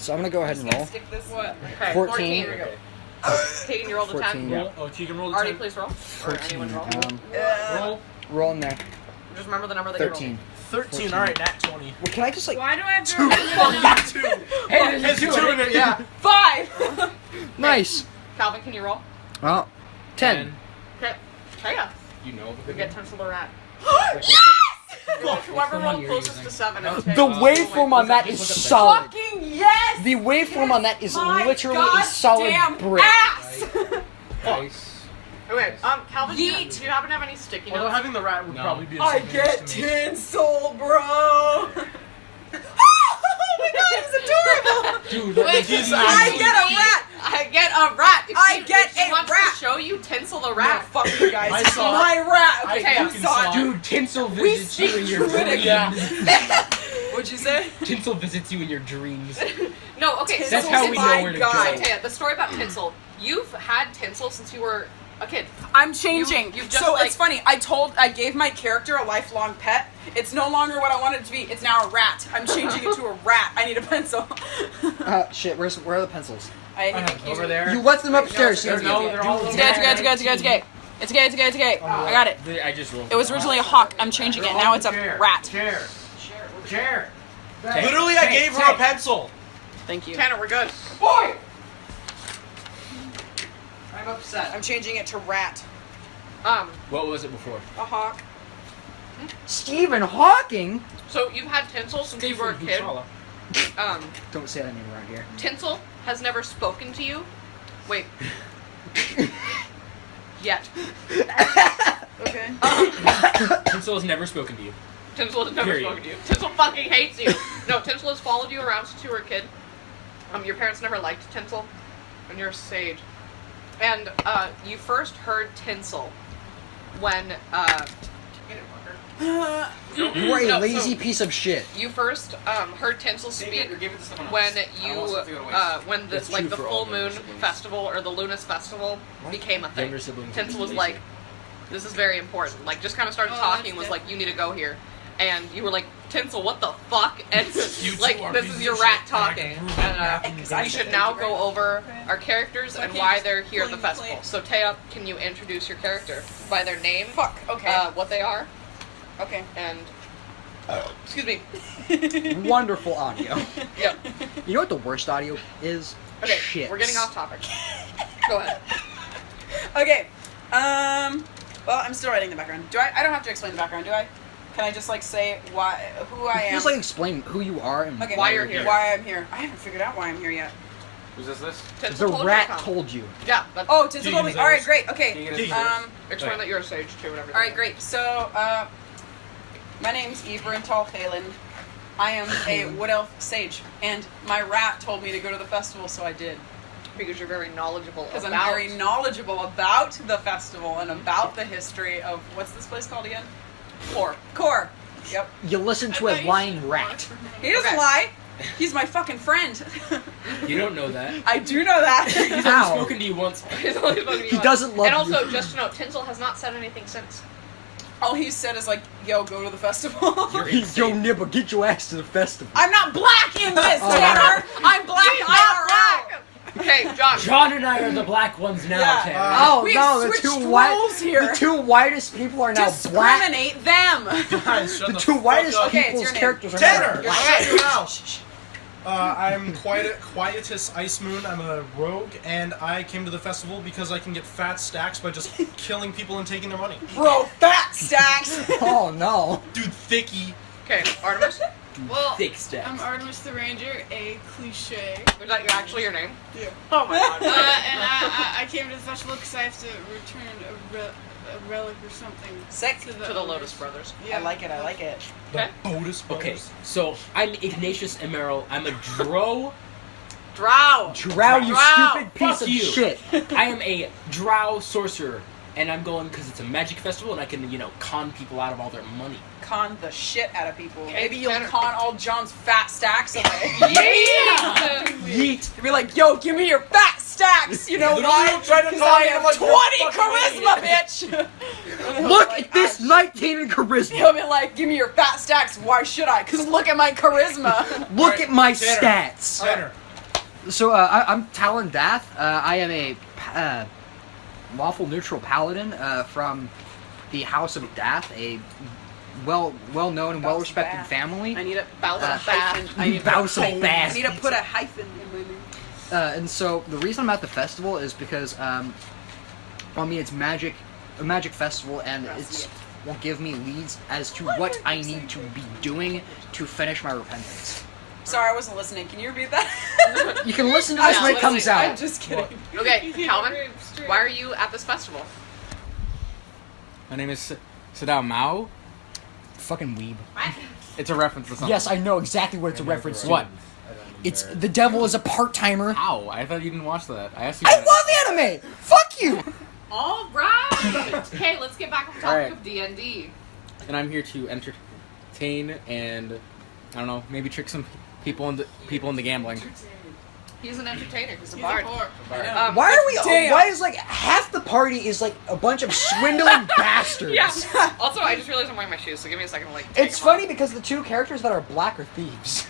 So I'm gonna go ahead and roll. Stick this. What? Okay, 14. Here we go. Keegan, you rolled a 10. 14, yeah. Oh, Keegan rolled a Artie, 10. please roll. Or 14. anyone roll. Roll. Roll in there. Just remember the number that you 13. 13. Alright, nat 20. Well, can I just like... Why do I have to? Fucking 2. Hey, There's 2 in it, yeah. 5! Nice. Calvin, can you roll? Well, 10. Okay. Teia, You know you get Tinsel the Rat. Yes! Whoever one rolled you're closest using? to 7. No. The waveform on that is solid. Fucking yes! The waveform on that is My literally a solid goddamn brick. ass! Nice. Okay, Calvin, do you Yeet. happen to have any sticky Although notes? having the rat would No. probably be a I get disadvantage to me. tinsel, bro! Oh my god, it's adorable! Dude, Wait, he's I get a rat! I get a rat! If I she- get if she a wants rat. to show you Tinsel the No, Rat. fuck you guys. I It's saw my rat! I Okay, you fucking saw saw it. Dude, Tinsel We visits you in your speak dreams. Yeah. What'd you say? Tinsel visits you in your dreams. No, okay, Tinsel That's how we is know my where to guy. go. Taya, the story about Tinsel. You've had Tinsel since you were a kid. I'm changing. You've just, so like- it's funny. I gave my character a lifelong pet. It's no longer what I wanted it to be. It's now a rat. I'm changing it to a rat. I need a pencil. Shit, where are the pencils? I think you Over there. You left them upstairs. No, you No, idiot. they're all It's over okay, it's okay, there. it's okay, it's okay, it's okay. It's okay, it's okay, it's okay. I got it. I just rolled. It was originally a hawk. I'm changing it. Now it's a rat. Chair. Okay. Literally, I gave her a pencil. Thank you. Tanner, we're good. Boy! I'm upset. I'm changing it to rat. What was it before? A hawk. Stephen Hawking? So you've had Tinsel since you were a kid. Don't say that name around here. Tinsel has never spoken to you. Wait. Yet. Okay. Tinsel has never spoken to you. Tinsel has never Period. spoken to you. Tinsel fucking hates you. No, Tinsel has followed you around since you were a kid. Your parents never liked Tinsel, and you're a sage. And you first heard Tinsel when You are a lazy piece of shit. you first heard Tinsel speak when you when the That's like true the for full all moon younger siblings. festival or the Lunas festival became a thing. Younger siblings. Tinsel was like, "This is very important." Like, just kind of started talking. Was like, "You need to go here," and you were like, "Tinsel, what the fuck?" And like, this is your rat talking. And you should now go over our characters and why they're here at the festival. So, Teia, can you introduce your character by their name? Fuck. Okay. What they are, Okay. and excuse me. Wonderful audio. Yep. You know what the worst audio is? Okay. Shit. We're getting off topic. Go ahead. Okay. Well, I'm still writing the background. Do I? I don't have to explain the background, do I? Can I just like say who I am? Just like explain who you are and okay. why you're here. Why I'm here. I haven't figured out why I'm here yet. Who's this? Tinsel The told you rat to come. told you. Yeah. But Oh, Tinsel told me. Keegan's All right, ours. great. Okay. Keegan's explain that you're a sage too and everything. All right, great. So, my name's Tallan. I am a wood elf sage, and my rat told me to go to the festival, so I did. Because you're very knowledgeable Because about. I'm very knowledgeable about the festival and about the history of what's this place called again? Core. Yep. You listen to a lying rat. He doesn't Okay. lie. He's my fucking friend. You don't know that. I do know that. He's only How? spoken to you once. He's only supposed to be He one. doesn't love And you. also, just to note, Tinsel has not said anything since. All he said is like, "Yo, go to the festival." You're Yo, insane. Nibba, get your ass to the festival. I'm not black in this, Oh, Tanner. I'm black IRL. Okay, John. John and I are the black ones now, Yeah. Tanner. Oh We've no, the switched two roles here. the two whitest people are now black. Discriminate them. Guys, shut The the two fuck whitest up. Okay, it's people's your name. characters are Tanner! now black. Shut your mouth! I'm Quietus Ice Moon. I'm a rogue, and I came to the festival because I can get fat stacks by just killing people and taking their money. Bro, fat stacks. Oh no. Dude, thicky. Okay, Artemis. Well, Thick stacks. I'm Artemis the Ranger, a cliche. Is that actually your name? Yeah. Oh my god. And I came to the festival because I have to return a relic or something. Sick. To the Lotus Brothers. I like it. I like it. Okay. Otis Okay, Brothers. so I'm Ignatious Emerald. I'm a Drow. Drow. Drow, you Drow. stupid piece Fuck of you. shit. I am a Drow sorcerer, and I'm going because it's a magic festival, and I can, con people out of all their money. Con the shit out of people. Okay, Maybe you'll Tanner. con all John's fat stacks away. Yeah! Yeet. You'll be like, "Yo, give me your fat stacks." You know Literally, why? you'll try to Because tell I me have I'm like, 20 you're charisma, bitch. Look at this 19 in charisma. He'll be like, "Give me your fat stacks." Why should I? Because look at my charisma. Look at my Tanner. stats. Tanner, So I'm Tallan. I am a lawful neutral paladin from the House of Dath, a well-known and well-respected Bath. family. I need a Bowser hyphen. I need Bowser I Bath. need to put a hyphen in my name. And so the reason I'm at the festival is because, it's a magic festival, and it will give me leads as to what I need to be doing to finish my repentance. Sorry, I wasn't listening. Can you repeat that? You can listen to this when it comes I'm out. just kidding. Okay, Calvin, why are you at this festival? My name is Sadao Mao. Fucking weeb. It's a reference to something. Yes, I know exactly what it's a reference to. What? It's the devil is a part-timer. How? I thought you didn't watch that. I asked you. I love anime! Fuck you! All right. Okay, let's get back on the topic Alright. of D&D. And I'm here to entertain and, I don't know, maybe trick some people into gambling. He's an entertainer. He's a He's bard. a whore. Why are we? Damn. Why is like half the party is like a bunch of swindling bastards? Yeah. Also, I just realized I'm wearing my shoes, so give me a second to take It's them funny off. because the two characters that are black are thieves.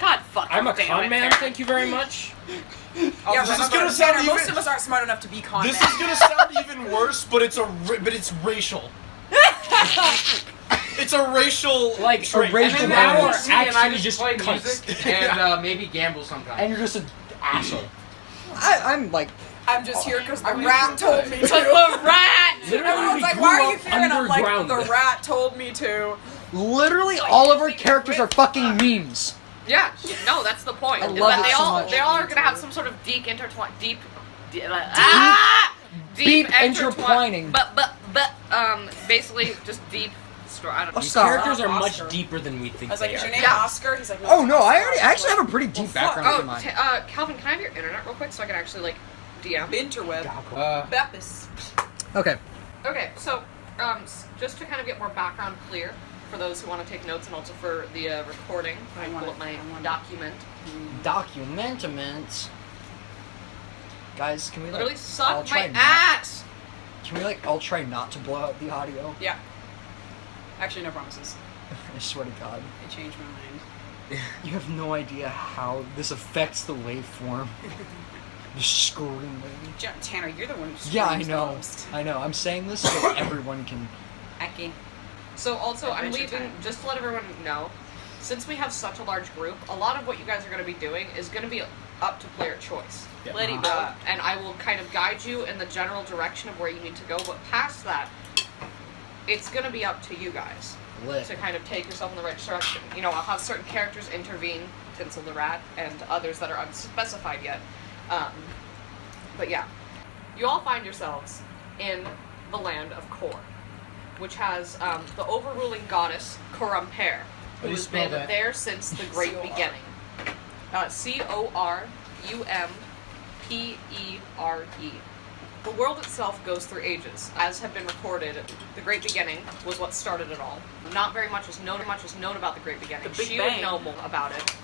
God fucking I'm a damn con it, man, Sarah. thank you very much. Yeah, this is remember, gonna sound Tanner, most even- of us aren't smart enough to be con This men. is gonna sound even worse, but it's racial. It's a racial Like, trait. racial and then bias. now Alex actually just play cunts. music and maybe gamble sometimes. And you're just an asshole. I'm like, I'm just here because the I'm rat told me to. The rat! Everyone's like, grew why are up you here? And I'm like, underground. the rat told me to. literally all of our characters are fucking memes. Yeah, no, that's the point. I is love that it they so all much. they all are gonna have some sort of deep intertwining. But basically just deep story. I don't know. These Stop. characters are Oscar. much deeper than we think I was like, they is are. your name Yeah. Oscar? He's like, Oh no, I Oscar. actually have a pretty deep background Oh, for mine. Calvin, can I have your internet real quick so I can actually like DM? Interweb. Bepis. Okay. Okay, so just to kind of get more background clear for those who want to take notes and also for the recording, I pull up my document. Documentaments. Guys, can we Literally I'll suck try my not- ass. Can we I'll try not to blow out the audio. Yeah. Actually, no promises. I swear to God. I changed my mind. You have no idea how this affects the waveform. Just screaming. Tanner, you're the one who Yeah, I screams the know. most. I know. I'm saying this so everyone can. Aki. So also, I'm Adventure leaving, time. just to let everyone know, since we have such a large group, a lot of what you guys are going to be doing is going to be up to player choice. Yeah. Let it go. And I will kind of guide you in the general direction of where you need to go, but past that, it's going to be up to you guys Lit. to kind of take yourself in the right direction. You know, I'll have certain characters intervene, Tinsel the Rat, and others that are unspecified yet. But yeah, you all find yourselves in the land of Kor, which has the overruling goddess Corumper, How do who you has spell been that? there since the Great Beginning. Corumpere. The world itself goes through ages. As have been recorded, the Great Beginning was what started it all. Not very much is known about the Great Beginning. The Big She Bang. would know more about it,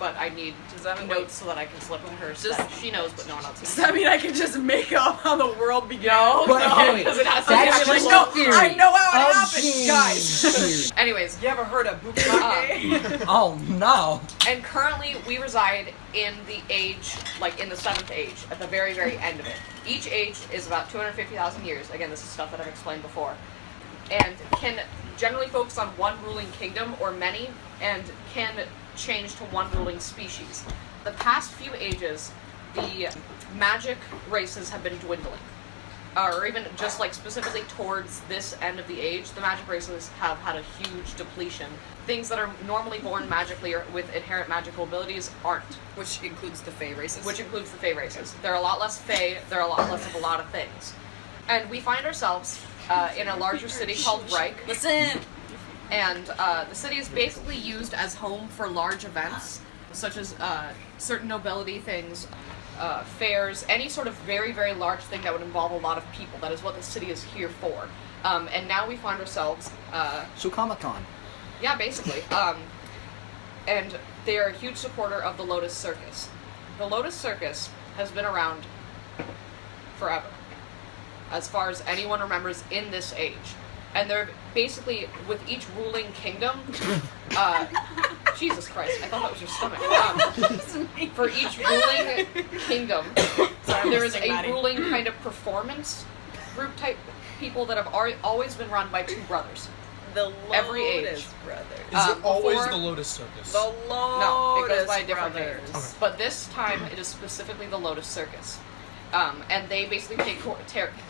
but I need Does that mean notes so that I can slip to her so that she knows, but no one else Does knows. that mean I can just make up how the world began? No, But no, hey, because it has to that's be just like, a theory. I know how it of happened, games. guys. Anyways, You ever heard of Bukake? Oh no. and currently we reside in the age, like in the 7th age, at the very, very end of it. Each age is about 250,000 years. Again, this is stuff that I've explained before. And can generally focus on one ruling kingdom or many, and can change to one ruling species. The past few ages, the magic races have been dwindling. Or even just like specifically towards this end of the age, the magic races have had a huge depletion. Things that are normally born magically or with inherent magical abilities aren't. Which includes the Fey races. Which includes the Fey races. There are a lot less Fey, there are a lot less of a lot of things. And we find ourselves in a larger city called Reich. Listen! And the city is basically used as home for large events, such as certain nobility things, fairs, any sort of very, very large thing that would involve a lot of people. That is what the city is here for. And now we find ourselves... So Comic-Con. Yeah, basically. And they are a huge supporter of the Lotus Circus. The Lotus Circus has been around forever, as far as anyone remembers in this age. And they're basically, with each ruling kingdom, Jesus Christ, I thought that was your stomach. For each ruling kingdom, there is a Maddie. ruling kind of performance group type people that have always been run by two brothers. The Every age. Lotus Brothers. Is it always before- the Lotus Circus? The Lotus No, it goes by different Brothers. names. Okay. But this time, it is specifically the Lotus Circus. And they basically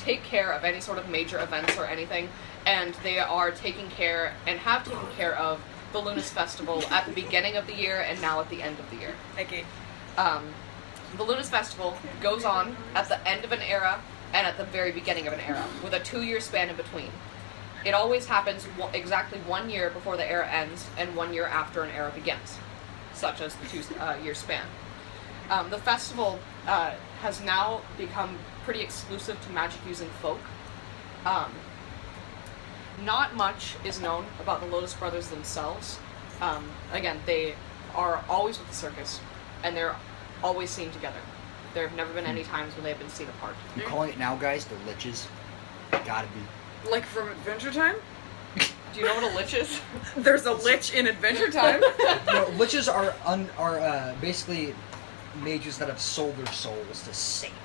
take care of any sort of major events or anything, and they are taking care and have taken care of the Lunas Festival at the beginning of the year and now at the end of the year. Okay. The Lunas Festival goes on at the end of an era and at the very beginning of an era, with a 2-year span in between. It always happens exactly 1 year before the era ends and 1 year after an era begins, such as the 2-year span. The festival has now become pretty exclusive to magic-using folk. Not much is known about the Lotus Brothers themselves. Again, they are always with the circus, and they're always seen together. There have never been any times when they've been seen apart. I'm calling it now, guys. The liches. Gotta be. Like from Adventure Time? Do you know what a lich is? There's a lich in Adventure Time. No, liches are basically mages that have sold their souls to Satan.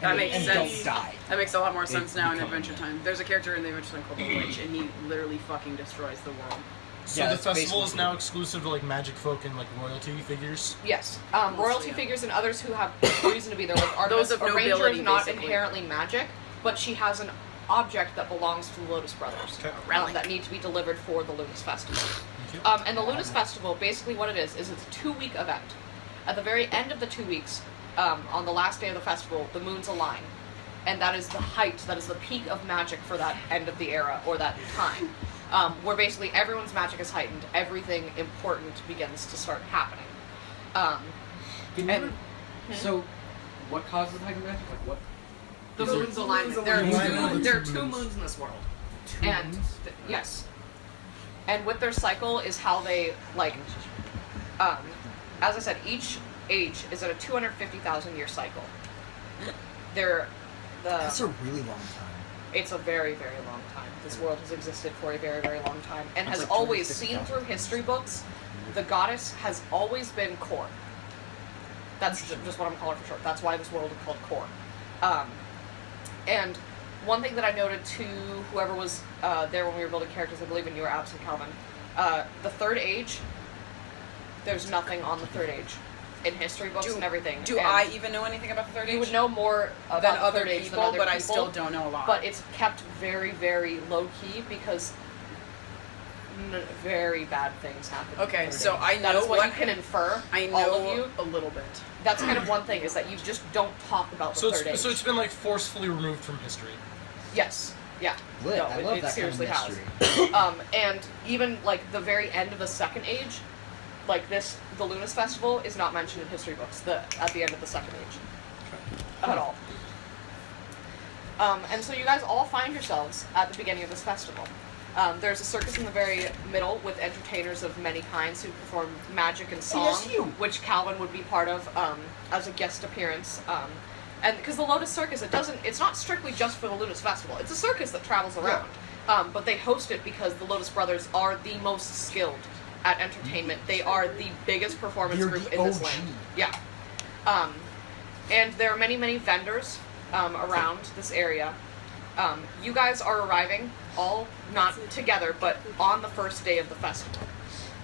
That And they- makes and sense. don't die. That makes a lot more They sense now in become Adventure Time. There's a character in the Adventure Time called the Witch, and he literally fucking destroys the world. So Yeah, the it's festival is basically- now exclusive to like magic folk and like royalty figures. Yes. Mostly, Royalty yeah. figures and others who have reason to be there, like Artemis. Those of a ranger nobility, is not basically. inherently magic, but she has an object that belongs to the Lotus Brothers Okay. that need to be delivered for the Lunas Festival. Thank you. And the Lunas Festival, basically what it is it's a 2-week event. At the very end of the 2 weeks, on the last day of the festival, the moons align. And that is the height, that is the peak of magic for that end of the era, or that time. Where basically everyone's magic is heightened, everything important begins to start happening. And So, what causes the heightened magic? Like what? the moons alignment. There are two moons in this world. And yes. And with their cycle is how they like as I said, each age is at a 250,000 year cycle. That's a really long time. It's a very, very long time. This world has existed for a very, very long time and That's has like always seen 250,000. through history books. The goddess has always been Core. That's just what I'm calling her for short. That's why this world is called Core. And one thing that I noted to whoever was there when we were building characters, I believe when you were absent, Calvin, the Third Age, there's nothing on the Third Age in history books and everything. Do And I even know anything about the Third Age? You would know more than about the other Third Age people, than other but people, I still don't know a lot. But it's kept very, very low key because very bad things happen. Okay, in the so Third I Age. That is know what what- you can infer. I all of know you. a little bit. That's kind of one thing is that you just don't talk about the So Third Age. it's been like forcefully removed from history. Yes. Yeah. Lit. No, I it love that kind of seriously has. mystery. And even like the very end of the Second Age, like the Lunas Festival is not mentioned in history books. At the end of the Second Age, at all. And so you guys all find yourselves at the beginning of this festival. There's a circus in the very middle with entertainers of many kinds who perform magic and song, Yes, you. which Calvin would be part of as a guest appearance. And because the Lotus Circus, it's not strictly just for the Lunas Festival. It's a circus that travels around. But they host it because the Lotus Brothers are the most skilled at entertainment. They are the biggest performance You're group the in this OG. land. Yeah. And there are many, many vendors around this area. You guys are arriving, all not together, but on the first day of the festival.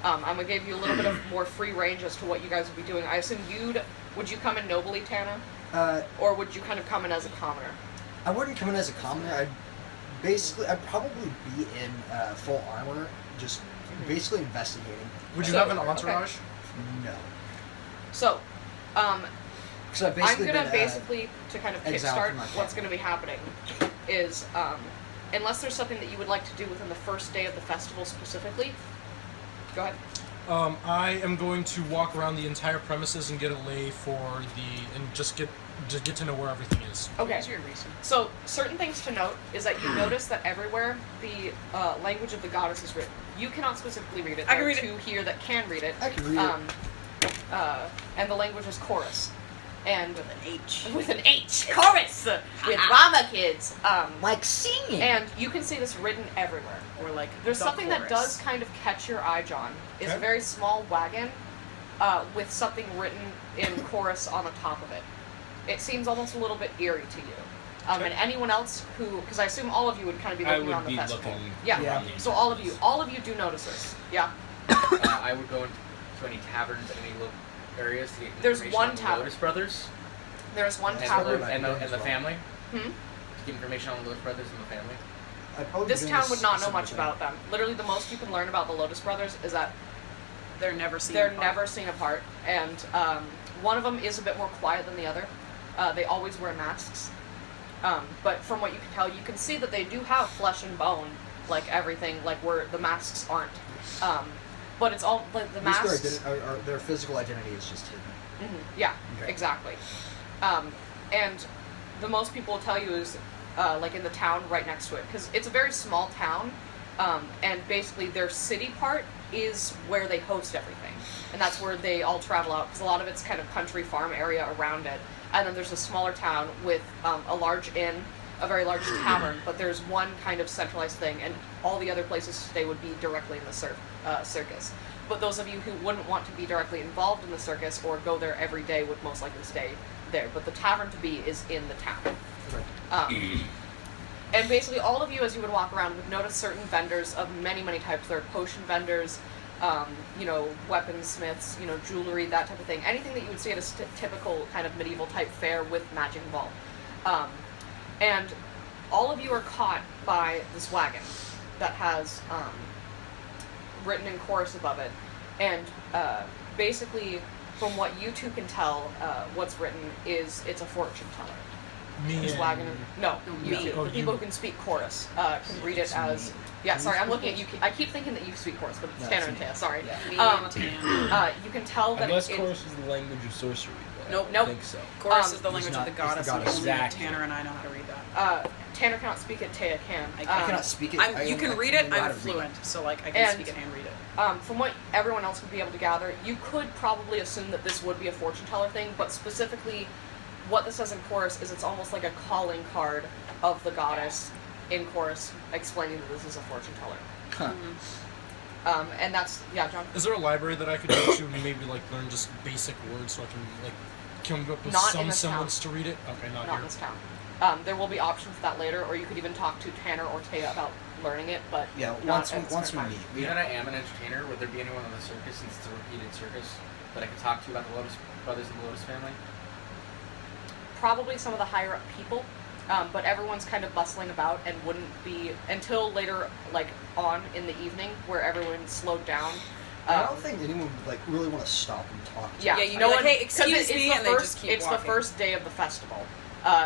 I'm gonna give you a little bit of more free range as to what you guys would be doing. I assume would you come in nobly, Tana? Or would you kind of come in as a commoner? I wouldn't come in as a commoner. I'd probably be in full armor, just basically investigating. Would you So- have an entourage? No. So, Because I've I'm basically gonna been, to kind of exiled kickstart from my what's family. gonna be happening is, unless there's something that you would like to do within the first day of the festival specifically, go ahead. I am going to walk around the entire premises and get a lay and just get to know where everything is. Okay. What's your reason? So, certain things to note is that you notice that everywhere the language of the goddess is written. You cannot specifically read it. I There can are read it. two here that can read it. I can read it. And the language is chorus. And With an H. with an H, chorus, with drama kids. Like singing. And you can see this written everywhere. or like There's the something that chorus? does kind of catch your eye, John. It's Okay. a very small wagon with something written in chorus on the top of it. It seems almost a little bit eerie to you. Okay. And anyone else who, because I assume all of you would kind of be I looking would around the be festival. looking. Yeah. Yeah. around the So entire all of you do notice this. Yeah. I would go into any taverns and any little areas to get There's information one on the tavern. Lotus Brothers There's one and, tavern. and the family. Hmm? To get information on the Lotus Brothers and the family. I'd probably This be town doing would not know similar much thing. about them. Literally, the most you can learn about the Lotus Brothers is that They're never seen. they're apart. never seen apart, and one of them is a bit more quiet than the other. They always wear masks. But from what you can tell, you can see that they do have flesh and bone, like everything, like where the masks aren't. But it's all like the At least masks. their physical identity is just hidden. Yeah, Okay. exactly. And the most people will tell you is like in the town right next to it, because it's a very small town, and basically their city part is where they host everything, and that's where they all travel out, because a lot of it's kind of country farm area around it, and then there's a smaller town with a large inn, a very large tavern, but there's one kind of centralized thing, and all the other places to stay would be directly in the circus. But those of you who wouldn't want to be directly involved in the circus or go there every day would most likely stay there. But the tavern to be is in the town. And basically all of you, as you would walk around, would notice certain vendors of many, many types. There are potion vendors, weaponsmiths, jewelry, that type of thing. Anything that you would see at a typical kind of medieval type fair with magic involved. And all of you are caught by this wagon that has written in chorus above it. And basically, from what you two can tell, what's written is it's a fortune teller. Me This and- wagon, no, No, me. you. Oh, The people you. who can speak chorus can read it It's as. me. Yeah, Can sorry, you I'm speak looking at you. I keep thinking that you speak chorus, but it's No, Tanner it's and me. Teia. Sorry. Yeah. Me Um, and Tan. You can tell that Unless it, chorus is the language of sorcery. But Nope. I Nope. don't think so. Chorus is the He's language not- of the he's the goddess, goddess. and only Exactly. Tanner and I know how to read that. Tanner cannot speak it. Teia can. I cannot speak it. You can read it. I'm fluent. fluent, so like I can And- speak it and read it. From what everyone else would be able to gather, you could probably assume that this would be a fortune teller thing, but specifically, what this says in chorus is it's almost like a calling card of the goddess in chorus, explaining that this is a fortune teller. Huh. And that's John. Is there a library that I could go to and maybe like learn just basic words so I can like come up with Not in some this town. semblance to read it? Okay, not Not in here. this town. There will be options for that later, or you could even talk to Tanner or Teia about learning it, but Yeah, not once at this we current meet. Being that I am an entertainer, would there be anyone on the circus, since it's a repeated circus, that I could talk to about the Lotus Brothers and the Lotus family? probably some of the higher up people, but everyone's kind of bustling about and wouldn't be until later, like on in the evening, where everyone's slowed down. I don't think anyone would like really want to stop and talk. To Yeah, Yeah, you no know, one. like, hey, 'cause excuse it's me, the and they first, just keep it's walking. the first day of the festival.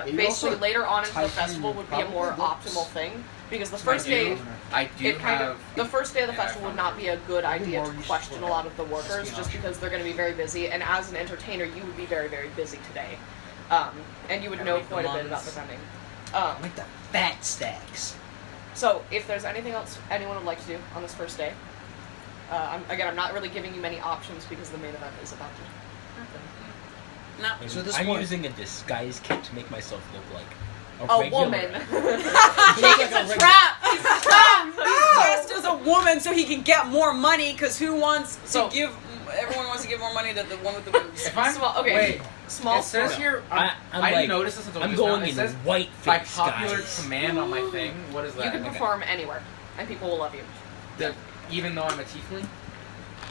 Maybe Basically, also later on into the Tiefling festival would be a more probably looks- optimal thing, because the I first day. do. I do It kind have. of the first day of the Yeah, I festival would found not be a good Maybe idea more to you should question a look lot at of the workers, just espionage. because they're going to be very busy, and as an entertainer, you would be very, very busy today, and you would I know read the quite a bit about ones. the vending. like the fat stacks. So, if there's anything else anyone would like to do on this first day, I'm not really giving you many options because the main event is about to happen. No. So at this I'm point- using a disguise kit to make myself look like A regular- woman. Like a regular- Trap! He's dressed as a woman so he can get more money, because who wants to So- give... Everyone wants to give more money to the one with the boobs. If I'm Small- okay. wait, Small. it says story. here. I'm I like- didn't notice this until I'm just now. going It in says white by face popular guys. command on my thing. What is that? You can perform anywhere, and people will love you. Even though I'm a tiefling.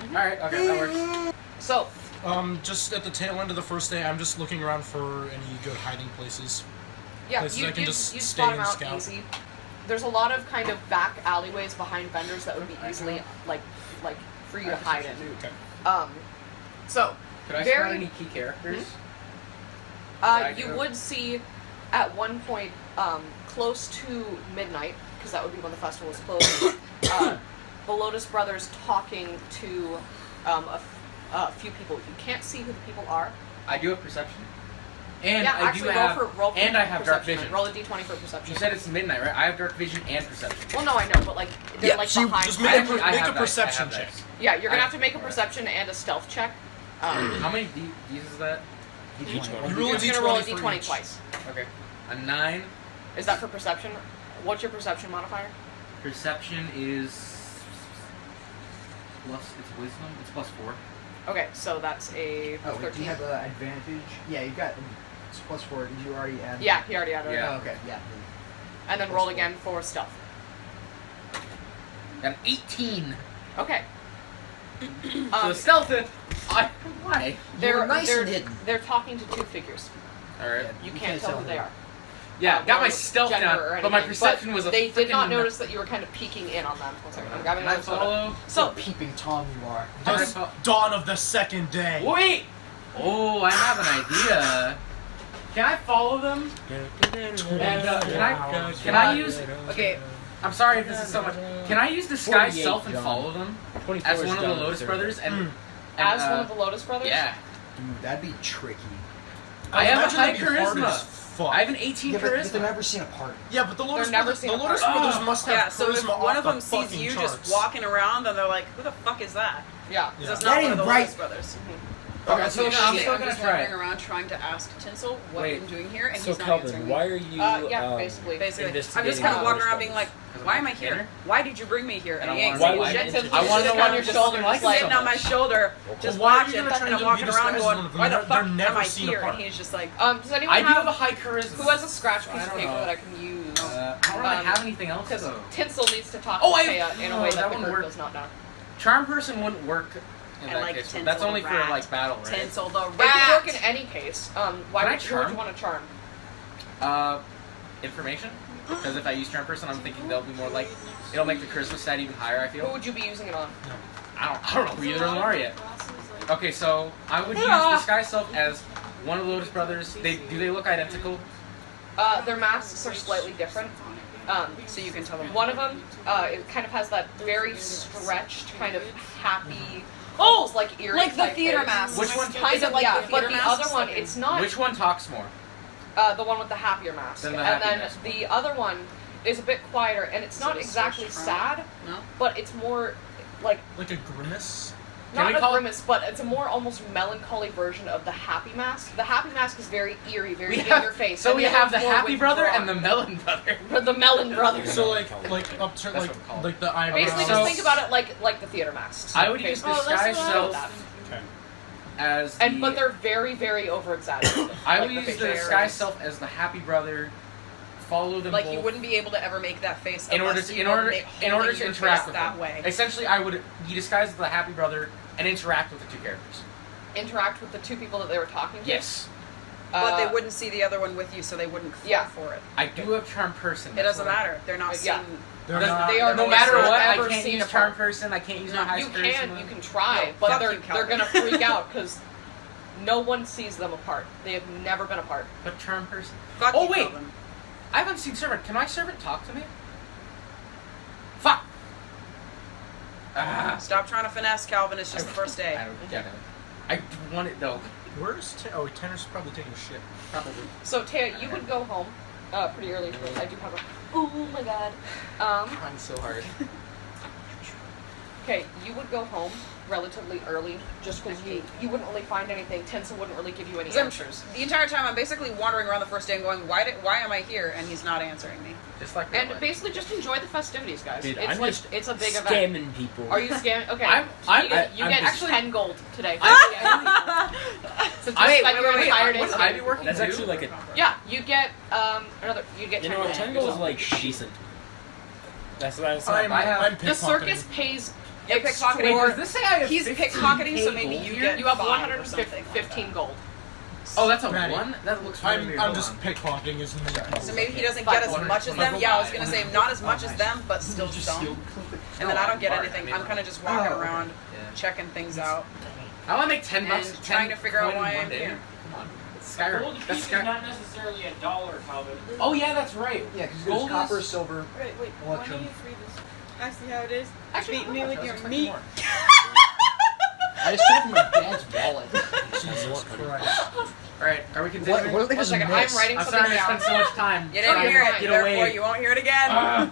All right. Okay, that works. So, Just at the tail end of the first day, I'm just looking around for any good hiding places. yeah, Places you I can just you stay spot and them out scout. easy. There's a lot of kind of back alleyways behind vendors that would be easily like for you to hide in. Okay. So Could I Very- spot any key characters? you would see at one point close to midnight, because that would be when the festival is closed. The Lotus Brothers talking to a few people. You can't see who the people are. I do have perception. And yeah, I actually, do have. roll for and I have dark perception. vision. Roll a d20 for perception. You said it's midnight, right? I have dark vision and perception. Well, no, I know, but like they're Yeah, like so you behind. just you. make a Actually, I make have a that. perception I have check. that. Yeah, you're gonna I- have to make a perception and a stealth check. How many D's is that? You roll a You're gonna roll a D20 for d20 each. twice. Okay. A 9. Is that for perception? What's your perception modifier? Perception is plus. It's wisdom. It's plus 4. Okay, so that's a Oh, do 13. you have advantage? Yeah, you got it's +4. Did you already add? Yeah, he already added it. Yeah. Oh, okay. Yeah. And then roll again for stealth. Got an 18. Okay. So stealth it. Why? You're nice they're, and hidden. they're talking to two figures. All right. You can't tell who they are. Yeah, got my or stealth gender down, or but my anything, perception but was a. They did not frickin- notice that you were kind of peeking in on them. One second, I'm grabbing Can I another soda. follow? So, peeping Tom you are. Can I Just fo- dawn of the second day. Wait. Oh, I have an idea. Can I follow them? And can I use? Okay, I'm sorry if this is so much. Can I use disguise 48, self and John. follow them 24 as is one of the done, Lotus 30. brothers and as one of the Lotus brothers? yeah. Dude, that'd be tricky. I have a imagine high that'd be hard charisma. as fuck. I have an 18 Yeah, but charisma. they've never seen a party. Yeah, but the Lotus never brothers, seen the a Lotus party. brothers must have Yeah, so if charisma one off of the them sees fucking you charts. just walking around, then they're like, "Who the fuck is that?" Yeah. Yeah. So it's That not one ain't of the right. Lotus brothers. Okay, so I'm no, I'm still just gonna try wandering it. around trying to ask Tinsel what Wait. I'm doing here, and So he's not Calvin, answering why me. are you? Yeah, basically. Basically, I'm just investigating kind of the walking Lotus around being like, brothers? "Why am I here? Why did you bring me here?" And I he ain't wanna saying know why- shit. Shit, I wanna know sitting why on your you're shoulder, just just like Sitting on my shoulder, just why are you watching, gonna try and I'm to walking be around disguised going, as one of them? "Why the They're fuck am never I seen here?" apart. And he's just like, Does anyone I do have have a high charisma. who has a scratch piece I of don't paper know. that I can use? I don't really have anything else Because though. Tinsel needs to talk Oh, to I- Teia in a no, way that that the wouldn't group work. does not know. Charm person wouldn't work in I that like case. Tinsel That's the only for Rat. like battle, right? "Tinsel the It could Rat." work in any case. Why Can I would who would charm? you want to charm? Information. Because if I use charm person, I'm thinking they'll be more like it'll make the charisma stat even higher. I Who feel. would you be using it on? I don't know who either of them are yet. Okay, so I would use disguise self as one of the Lotus brothers. Do they look identical? Their masks are slightly different. So you can tell them. One of them, it kind of has that very stretched, kind of happy, almost like eerie Like the type theater face. mask. Which one? Kind Is it of, like yeah, the but theater the other masks? one, Okay. it's not Which one talks more? the one with the happier mask. Then the And happy then mask. the other one is a bit quieter, and it's So not it's exactly so sad, No? but it's more like, Like a grimace? Can we not a call it- grimace, but it's a more almost melancholy version of the happy mask. The happy mask is very eerie, very We in have- your face. So and we the have other the one's more happy brother and the withdrawn. melon brother. The melon brother. So like up to That's like what it's called. like the eyebrows. Basically, So- just think about it like the theater masks. I would use Basically. disguise self Okay. as And the- but they're very, very over exaggerated. I would like use the facial disguise areas. self as the happy brother. Follow them Like both. you wouldn't be able to ever make that face in order unless to you in were order ma- in order holding to your interact face with that them. way. Essentially, I would be disguised as the happy brother and interact with the two characters. Interact with the two people that they were talking to. Yes, But they wouldn't see the other one with you, so they wouldn't fall yeah. for it. I do have charm person. It that's doesn't what I- matter. They're not Yeah. seeing. They're Does- not, they are No no matter one's what, I ever can't seen use a charm part. person. I can't use my high You charisma. can, you can try, No, but fuck they're you, they're Calvin. gonna freak out because no one sees them apart. They have never been apart. But charm person. Fuck Oh, you, wait. Calvin. I haven't seen servant. Can my servant talk to me? Fuck. Ah. Stop trying to finesse, Calvin. It's just the first day. I don't get it. I want it though. Where's Oh, Tanner's probably taking a shit. Probably. So Teia, you would go home pretty early today. I do have a. Oh my god. Trying so hard. Okay, you would go home relatively early, just because you wouldn't really find anything. Tinsel wouldn't really give you any 'Cause I'm- answers. The entire time, I'm basically wandering around the first day and going, why am I here? And he's not answering me. Just like And basically, just enjoy the festivities, guys. Dude, it's I'm like just it's a big event. scamming people. Are you scamming? Okay. I'm Keegan, you I'm get just- 10 gold today. Since I- you spent your entire day. Wouldn't I be working That's too? actually like a. Yeah, you get another. You get 10 You know what? gold. 10 gold is like decent. That's not. I'm have- The pickpocketing. circus pays. You're pickpocketing. Wait, does this say I have He's 15 pickpocketing, so maybe gold you here? get You have 5 or something. 115 gold. Oh, that's a Maddie. 1? That looks I'm familiar. I'm Hold just on. pickpocketing as many people. So maybe he doesn't Five. get as much as them. Yeah, I was gonna say not as much as nice. them, but still some. And then I don't get anything. I'm kind of just walking around, checking things out. I want to make 10 bucks. And trying to figure out 10 why in one I'm day. here. Come on. It's Skyrim. Gold That's piece is Skyrim. not necessarily $1, Calvin. Oh, yeah, that's right. Yeah, because Gold there's copper, is- silver. Wait, why don't you Electrum. just read this? I see how it is. Actually, Beat me with your Expecting meat. more. I just took from my dad's wallet. Jesus Christ. Alright, are we What continuing? do they One just second, miss? I'm writing I'm something sorry I down. spent so much time. You didn't trying hear to it, get therefore away. you won't hear it again.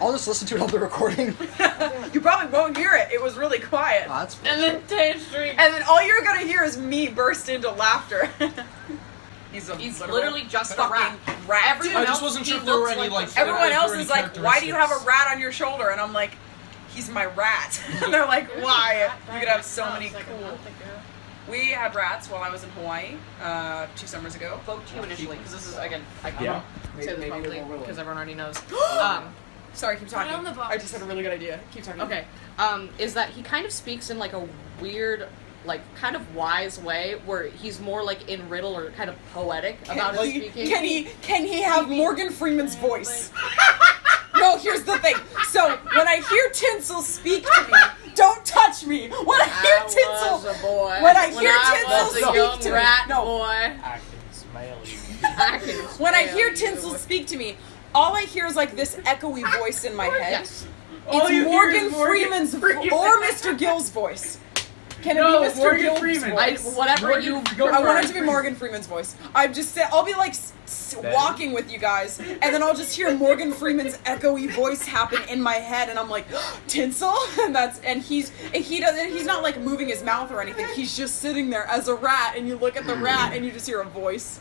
I'll just listen to it on the recording. You probably won't hear it. It was really quiet. Oh, that's And then Taya Street. And then all you're gonna hear is me burst into laughter. He's a He's literal literally just a fucking rat. rat. Everyone I just else, wasn't sure he if there were looks any, like like, a Everyone If else there are is any like, why do you have a characteristics. rat on your shoulder? And I'm like, he's my rat. And they're like, why? You could have so many cool. We had rats while I was in Hawaii 2 summers ago. Spoke to you initially because this is again. I Yeah. can't say this Maybe publicly we'll roll it. because everyone already knows. Sorry, keep talking. Put it on the box. I just had a really good idea. Keep talking. Okay. Is that he kind of speaks in like a weird, like kind of wise way where he's more like in riddle or kind of poetic about his speaking. Can he have Morgan Freeman's voice? No, here's the thing. So when I hear Tinsel speak to me, don't touch me. When I hear Tinsel, was a boy. when I hear was Tinsel a speak young to me, rat no. boy. I can smell you. I can When I smell hear you. Tinsel speak to me, all I hear is like this echoey voice in my head. Yes. All It's you hear Morgan is Morgan Freeman's Freeman. or Mr. Gill's voice. Can it No, be Mr. Morgan Gill's Freeman. voice? Whatever you Go I for want it. it to be Morgan Freeman's voice. I'll be like walking with you guys, and then I'll just hear Morgan Freeman's echoey voice happen in my head, and I'm like, Tinsel, and he's not like moving his mouth or anything. He's just sitting there as a rat, and you look at the rat, and you just hear a voice.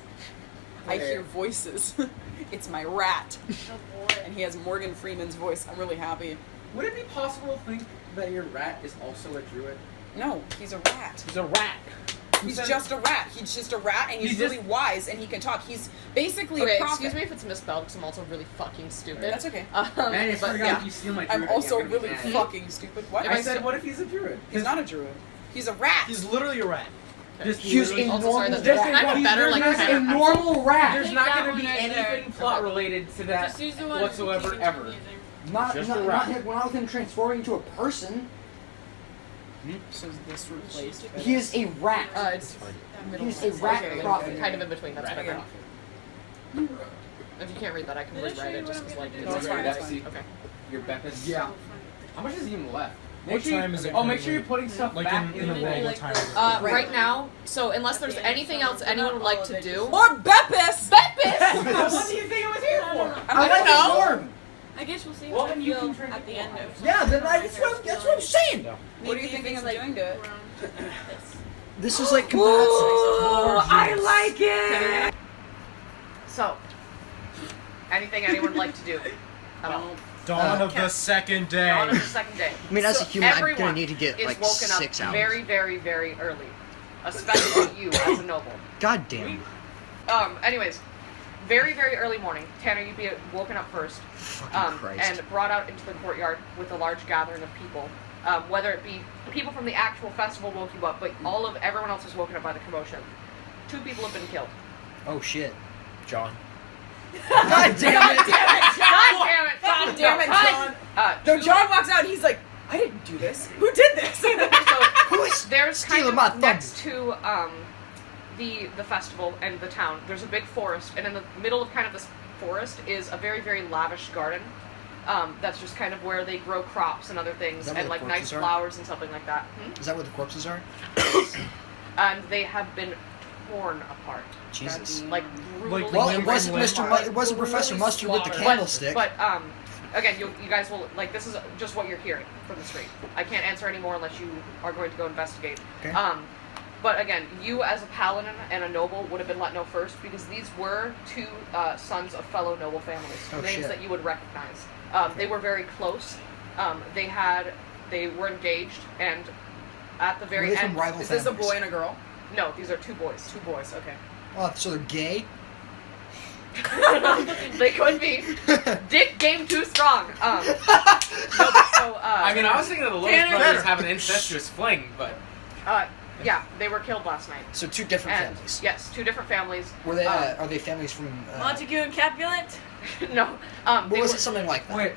I hear voices. It's my rat, and he has Morgan Freeman's voice. I'm really happy. Would it be possible to think that your rat is also a druid? No, he's a rat. He's a rat. He's just a rat. He's just a rat, and he's He's really wise, and he can talk. He's basically Okay, a prophet. excuse me if it's misspelled because I'm also really fucking stupid. That's okay. Man, it's but forgot yeah. if you steal my druid. I'm again, also I'm gonna be really mad. fucking stupid. What? If I I said, st- what if he's a druid? He's not a druid. He's a rat. He's literally a rat. Just He's literally- a Also, sorry, normal that's rat. kind of better, like, There's kind a of normal rat. There's Take not that going to one be right anything there. plot related to that Just use the one whatsoever Keegan's ever. using. Not Just not, a not, rat. not with him transforming into a person. So is this replaced? He is a rat. It's He's a rat okay, prophet. kind of in between. That's what I Rat got. If you can't read that, I can Did I show rewrite you it just what because I'm like gonna it's No, it's very fine, it's messy. fine. Okay. Your Beppis. Yeah. How much is even left? What time is it? Oh, make sure you're putting stuff Like back in a the roll, thing. what time is it? Right now, so unless there's anything else anyone would like to do, Or Beppis! What do you think it was here for? I don't know. I guess we'll see Well, how I then you feel can at the end of. Yeah, then that's what I'm saying. What are you thinking of doing to it? This is like I like it! so anything anyone would like to do at all. Dawn of the second day. On to the second day. I mean, as a human, I'm gonna everyone need to get is like woken up 6 hours. very, very, very early, especially you as a noble. God damn. Anyways, very, very early morning. Tanner, you'd be woken up first, Fucking Christ. and brought out into the courtyard with a large gathering of people. Whether it be people from the actual festival woke you up, but everyone else was woken up by the commotion. 2 people have been killed. Oh shit. John. God damn it. God damn it! God damn it, John. No, 2 John walks out and he's like, I didn't do this. Who did this? So Who's there's kind stealing my of thunder? next to the festival and the town. There's a big forest, and in the middle of kind of this forest is a very, very lavish garden. That's just kind of where they grow crops and other things, Is that where and the like nice corpses are? flowers and something like that. Is that where the corpses are? And they have been torn apart, Jesus. like brutally. Like, Well, Limb it wasn't from Mr. Limb. It wasn't Professor Mustard with the But- candlestick. But again, you guys will like this is just what you're hearing from the street. I can't answer any more unless you are going to go investigate. Okay. But again, you as a paladin and a noble would have been let know first because these were 2 sons of fellow noble families, Oh, names shit. that you would recognize. They were very close. They were engaged, and at the Were very they end, from rival Is this a families? boy and a girl? no, these are 2 boys. 2 boys, okay. Oh, so they're gay? They could be. Dick game too strong. No, but so I mean, I was thinking of the Lotus Tanner- brothers having an incestuous fling, but yeah, they were killed last night. So 2 different And families. yes, 2 different families. Were they? Are they families from? Montague and Capulet? No, What they was were, it? Something like that. wait.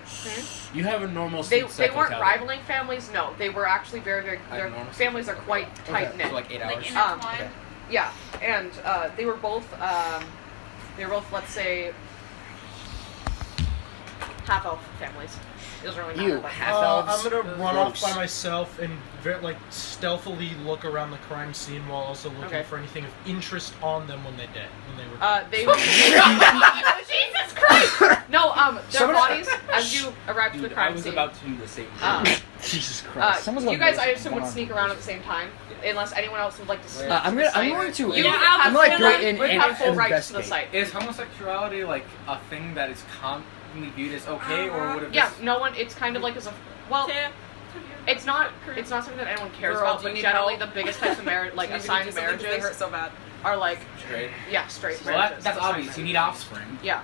You have a normal they sleep weren't cycle, rivaling families. No, they were actually very, very. Their Abnormal. families are quite tight knit. So like 8 hours. Like intertwined? okay. Yeah, and they were both. Let's say, half elf families. It doesn't really matter. You but- half I'm elves. gonna run off Gross. by myself and stealthily look around the crime scene while also looking Okay. for anything of interest on them when they were. They were. Jesus Christ! No, their Someone- bodies as you arrive to the Dude, I crime was scene. about to do the same Um, thing. Jesus Christ. Someone's you gonna guys, do I this assume, would one-on-one. sneak around at the same time, unless anyone else would like to sneak. I'm to the going site. to. You I'm gonna like go in would and have full rights to the investigate. site. Is homosexuality like a thing that is commonly viewed as okay, or would it? Yeah, no one. It's kind of like as a well. It's not something that anyone cares Girl, about. do you But need generally, help? the biggest types of marriage, like assigned They marriages, hurt so bad. are like straight? straight Well, marriages. that's assigned obvious. You marriages. need offspring. Yeah.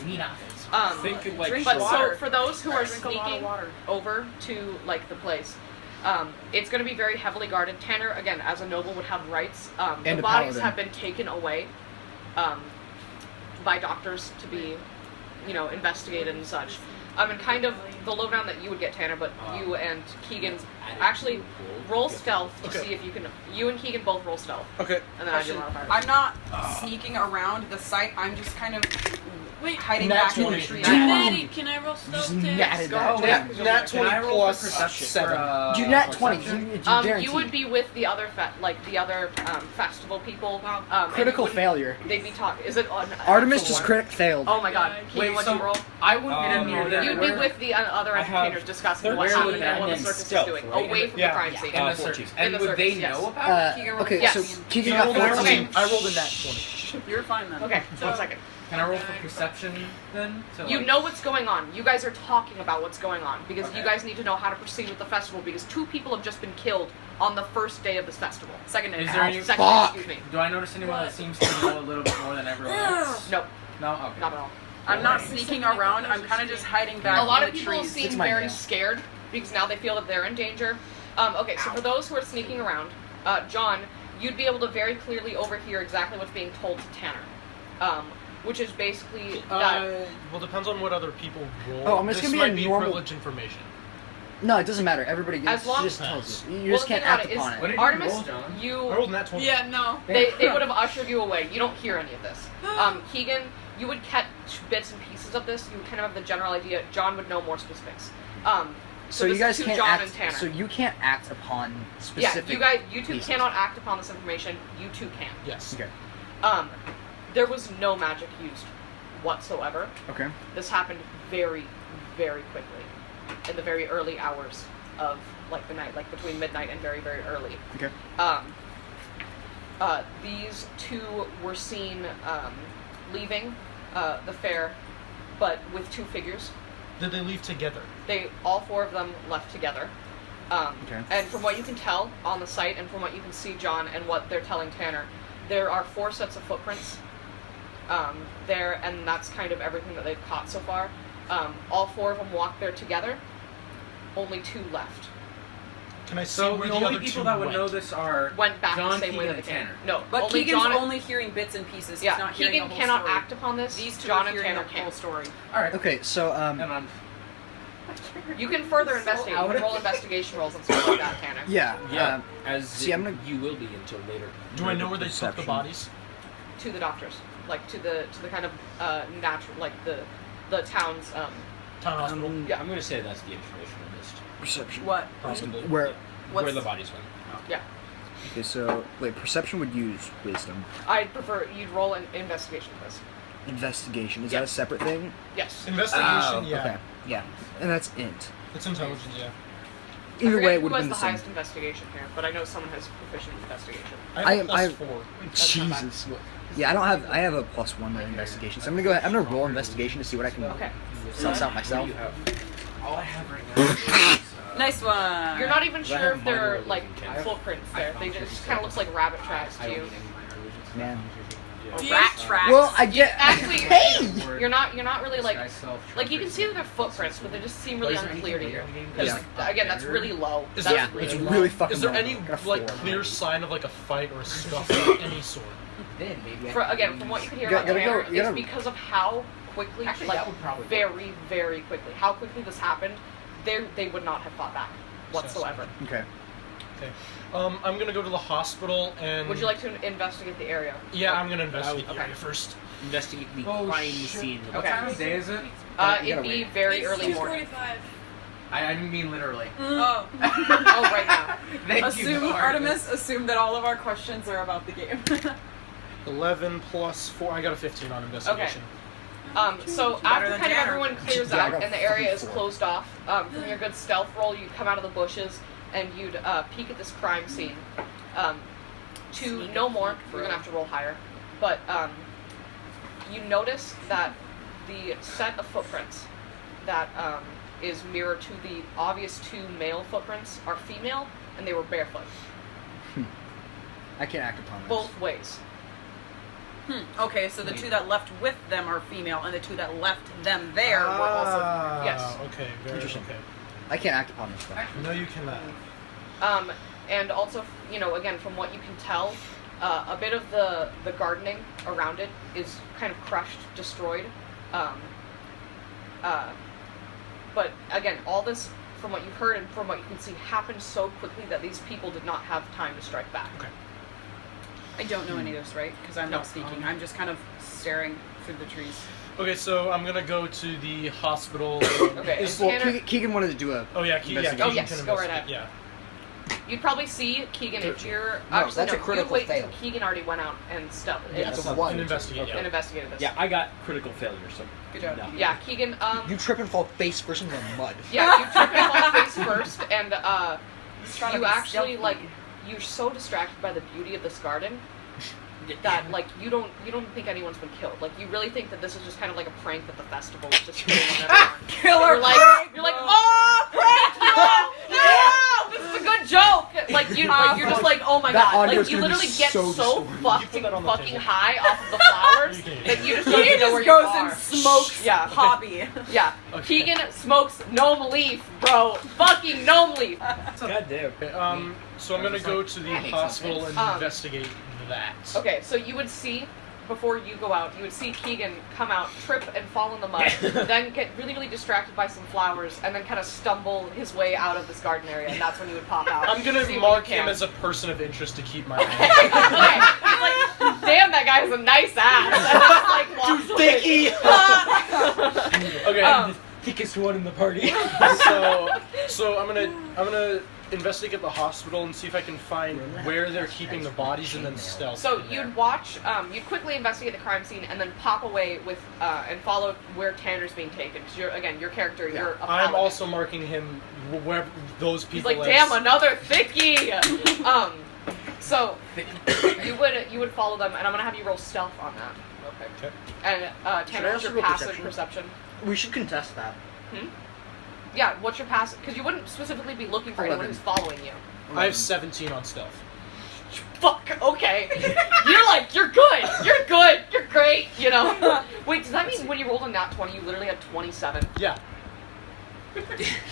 You need offspring. Think of like Drink But water. so for those who are Drink a lot of sneaking water. over to like the place, it's going to be very heavily guarded. Tanner, again, as a noble, would have rights. And The a bodies paladin. have been taken away by doctors to be, investigated and such. And kind of the lowdown that you would get, Tanner, but you and Keegan actually roll stealth to Okay. see if you can. You and Keegan both roll stealth, Okay. and then I do modifiers. I'm not sneaking around the site. I'm just kind of Wait, hiding Nat back in the 20. trees. Dude. Maddie, can I roll stealth Just too? natted Go that. ahead. Yeah. Nat Can I 20 roll plus for perception? 7. You nat 20. perception? You You guarantee. would be with the other the other festival people. And Critical you wouldn't- failure. They'd be talking. Is it on? Artemis actual just one? critic failed. Oh my god. Yeah, Keegan, Wait, what'd so you roll? I wouldn't get near them. You'd be with the other I have entertainers discussing what 13 happened and what the and circus is stealth, doing, right? away from Yeah. the crime scene. in the 14. circus. In And the would they circus, yes. know about it? Keegan rolled Okay, a Yes. so 14. Keegan I got rolled a 14. 14. I rolled a nat 20. You're fine then. Okay, 1 second. Can I roll for perception then? To, You like- know what's going on. You guys are talking about what's going on because you Okay. guys need to know how to proceed with the festival because 2 people have just been killed on the first day of this festival. Second day. Is there any? Second day, Fuck. excuse me. Do I notice anyone that seems to know a little bit more than everyone else? Nope, No. Okay. not at all. I'm not sneaking around. I'm kind of just hiding back A lot in of the people trees. seem It's my very hand. scared because now they feel that they're in danger. Okay, so for those who are sneaking around, John, you'd be able to very clearly overhear exactly what's being told to Tanner, which is basically that. Well, depends on what other people roll. Oh, I'm just this gonna be a might be normal- privileged information. No, it doesn't matter. Everybody As gets, long- just tells you. You Well, just the can't thing about act it is- upon What it. did Artemis, you roll, John? I you rolled a nat 20. Yeah, no. they would have ushered you away. You don't hear any of this. Keegan, you would catch bits and pieces of this. You would kind of have the general idea. John would know more specifics. So this you guys is to can't John act. and Tanner. So you can't act upon Yeah, specific. you two pieces. cannot act upon this information. You two can. Yes. Okay. There was no magic used whatsoever. Okay. This happened very, very quickly in the very early hours of like the night, like between midnight and very, very early. Okay. These 2 were seen leaving the fair, but with 2 figures. Did they leave together? All 4 of them left together. Okay. And from what you can tell on the site, and from what you can see, John, and what they're telling Tanner, there are 4 sets of footprints there, and that's kind of everything that they've caught so far. All 4 of them walked there together. Only 2 left. Can I see So where the the only other people 2 that would went? know this are Went back John, the same way Keegan, that they and came. Tanner. No, But only Keegan's John. only hearing bits and pieces. Yeah, He's not hearing Keegan the whole cannot story. act upon this. These 2 John are and hearing Tanner the can. whole story. All right. Okay. So And I'm You can further investigate. You can roll investigation rolls and stuff like that, Tanner. yeah. Yeah. As see, I'm gonna- you will be until later. Do I know where they took the Perception. bodies? To the doctors, like to the kind of natural, like the town's. Town hospital. Yeah. I'm gonna say that's the information I missed. Perception. What? Possibly. Where? Where What's- the bodies went. Okay. So wait. Perception would use wisdom. I'd prefer you'd roll an investigation for this. Investigation. Is Yeah. that a separate thing? Yes. Investigation, yeah. Okay. Yeah. And that's int. It's intelligence, yeah. I Either forget way, it who would have has been the the same. highest investigation here, but I know someone has proficient investigation. I have I a am- plus 4. That's not bad. Jesus. Yeah, I don't have. I have a +1 in investigation, so I'm gonna go ahead. I'm gonna roll investigation to see what I can Okay. suss out myself. All I have right now is Nice one. You're not even But I sure have if they're minor like religion, Ken. footprints I there. found They sure just you kind of said looks like rabbit tracks I to don't you. need any minor religions. Man. Rat tracks. Well, I get. Actually, Hey. You're not really like you can see that they're footprints, but they just seem really unclear to you. 'Cause, again, that's really low. Is That's Yeah, really it's low. really fucking. Is there low. any Got a like 4. clear sign of like a fight or a scuffle of any sort? Then maybe. Again, from what you can hear You about gotta go- Tanner, you it's gotta- because of how quickly, Actually, like that would probably. very, very quickly, how quickly this happened. They would not have fought back whatsoever. Okay. I'm gonna go to the hospital and. Would you like to investigate the area? Yeah, I'm gonna investigate the Okay. area first. Investigate the Oh, crime shit. scene. Okay. What time of day is it? You It'd gotta be wait. very It's early morning. 2:45. I didn't mean literally. Oh. Oh, right now. Thank Assume you, Artemis. Assume that all of our questions are about the game. 11 plus 4. I got a 15 on investigation. So Better after than kind of Tanner. everyone clears Yeah, I out got and the area is fucking four. closed off, from your good stealth roll, you come out of the bushes and you'd peek at this crime scene. To no more, you're gonna have to roll higher, but you notice that the set of footprints that is mirror to the obvious two male footprints are female, and they were barefoot. I can't act upon this. Both ways. Okay, so the two that left with them are female, and the two that left them there were also. Yes. Okay, very Interesting. okay. I can't act upon this though. No, you cannot. And also, you know, again, from what you can tell, a bit of the gardening around it is kind of crushed, destroyed. But again, all this, from what you've heard and from what you can see, happened so quickly that these people did not have time to strike back. Okay. I don't know any of this, right? Because I'm not speaking. I'm just kind of staring through the trees. Okay, so I'm gonna go to the hospital. Okay. Is- Well, Tanner- Keegan wanted to do a. oh yeah, Keegan. Investigation. Oh, yes, can go right investigate, ahead. Yeah. You'd probably see Keegan if you're. No, actually, that's a you critical wait fail. till Keegan already went out and stuff. Yeah, It's so a one. and investigate. and investigated this. Yeah, I got critical failure, so Good job. no. Yeah, Keegan. You trip and fall face first into the mud. Yeah, you trip and fall face first, and trying to you be actually stealthy. like you're so distracted by the beauty of this garden that like you don't think anyone's been killed. Like you really think that this is just kind of like a prank that the festival is just putting on everyone. Killer You're like, oh, prank! Yeah, this is a good joke. Like you're just like, oh my That god. audio's Like you gonna be literally get so so distorted. fucking You put that on the fucking table. high off of the flowers that you just don't He even know where just you goes are. and smokes Yeah. hobby. Yeah, Okay. Keegan smokes gnome leaf, bro. Fucking gnome leaf. God damn. Okay, so I'm gonna go to the hospital and investigate that. Okay, so you would see, before you go out, you would see Keegan come out, trip and fall in the mud, then get really, really distracted by some flowers, and then kind of stumble his way out of this garden area, and that's when you would pop out. I'm gonna See what mark you him can. as a person of interest to keep my Okay, eye. he's like, damn, that guy has a nice ass. And just, like, walks away. Okay, Um, Thickest one in the party. so I'm gonna investigate the hospital and see if I can find where they're keeping the bodies and then stealth. So from there. you'd watch, you'd quickly investigate the crime scene and then pop away with, and follow where Tanner's being taken. Because you're, again, your character, you're a I'm paladin. also marking him where those He's people. like, as- damn, another thickie! So you would follow them, and I'm gonna have you roll stealth on that. Okay. And Should Tanner, I what's also your roll passive perception? perception? We should contest that. Yeah, what's your passive? Because you wouldn't specifically be looking for anyone 11. who's following you. I have 17 on stealth. Fuck. Okay. You're good. You're great. You know. Wait, does that mean when you rolled a nat 20, you literally had 27? Yeah.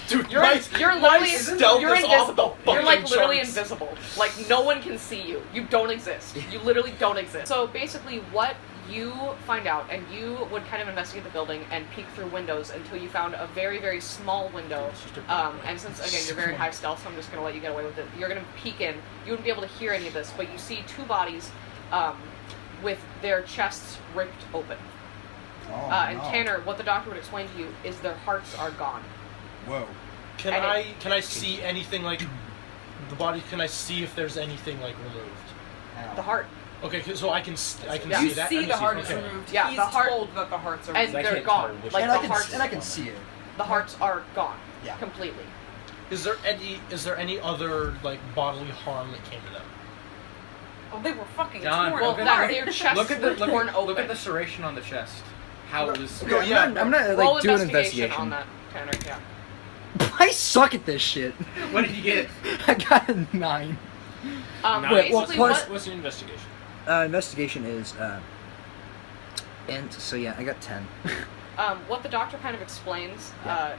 Dude, You're my literally stealth you're is off invisible. the You're like fucking literally charts. invisible. Like no one can see you. You don't exist. You literally don't exist. So basically, what you find out, and you would kind of investigate the building and peek through windows until you found a very, very small window. And since again you're very high stealth, so I'm just gonna let you get away with it. You're gonna peek in. You wouldn't be able to hear any of this, but you see two bodies, with their chests ripped open. Oh, And no. Tanner, what the doctor would explain to you is their hearts are gone. Whoa. Can And I see anything like the body? Can I see if there's anything like removed? The heart. Okay, so I can Yeah. see You that. see and the heart okay. is removed. Yeah, He's the heart- told that the hearts are And removed. I they're can't gone. tell which Like and, the I can, hearts. and I can see it. The hearts are gone. Yeah. Completely. Is there any other like bodily harm that came to them? Oh, they were fucking John, torn Well, look at that, apart. their chests Look at the were torn open. look at the serration on the chest. How it was. Okay, yeah. I'm not Roll like doing an investigation investigation. on that, Tanner. Yeah. I suck at this shit. What did you get? I got a 9. Wait, well, Basically, plus- What's your investigation? Investigation is and so yeah, I got 10. what the doctor kind of explains Yeah.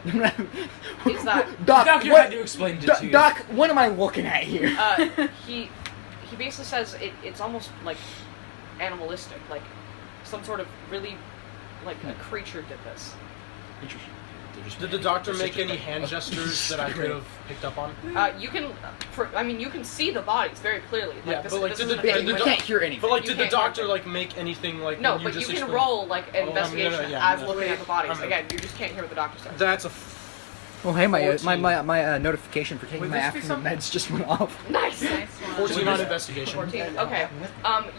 is that Doc, Doctor what, had to explain it Doc, to you. Doc, what am I looking at here? he basically says it's almost like animalistic, like some sort of really like a creature did this. Interesting. Did the doctor make any hand gestures that I could have picked up on? You can, you can see the bodies very clearly. Like, Yeah, this, but, like, this did isn't the- a Yeah, thing you where- can't hear anything. But like, You did the can't hear doctor anything. like make anything like? No, when you but just you can explained- roll like Oh, I'm investigation gonna- yeah, as yeah. looking at the bodies. I'm gonna- Again, you just can't hear what the doctor says. That's a. Well, hey, my 14. notification for taking Would my this be afternoon something- meds just went off. Nice. Nice one. 14 on investigation. 14. Okay.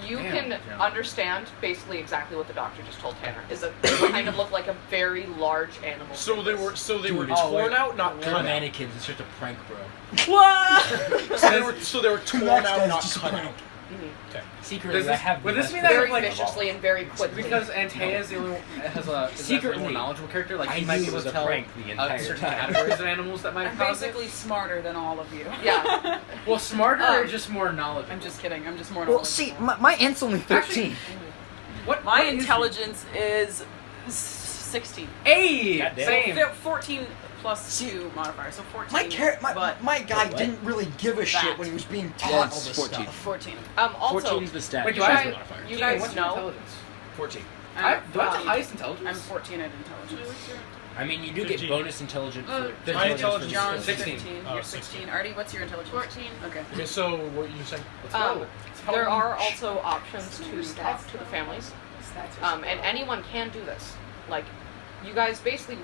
You can understand basically exactly what the doctor just told Tanner. Is that they kind of look like a very large animal. So they were Dude, torn out, not They're cut out. mannequins. It's just a prank, bro. What? So they were torn out, not cut out. Secretly, Does I this- have. would the this mean best that very like- viciously and very quickly. Because Anteia is the only one has a Secretly. more knowledgeable character. Like I he might knew be it able was to a tell prank the entire certain time. categories of animals that might I'm cause it. basically smarter than all of you. Yeah. Well, smarter or just more knowledgeable? I'm just kidding. I'm just more Well, knowledgeable. see, my aunt's only 13. What? My what is intelligence is 16. Hey, Goddamn. same. 14 plus 2 modifier, so 14. My guy What? didn't really give a shit That. when he was being Yeah, taught all it's this 14. stuff. 14. Also, 14's the stat. Wait, you do I have guys, a modifier? you Keegan, guys what's your know. intelligence? 14. Do I have the 14. highest intelligence? I'm 14 at intelligence. I mean, you do 15. get bonus intelligence for My intelligence intelligence for John, this. 16. 15. Oh, You're 16. 16. Artie, what's your intelligence? 14. Okay. Okay, so what you saying? There are also options to talk to the families, and anyone can do this. Like, you guys basically,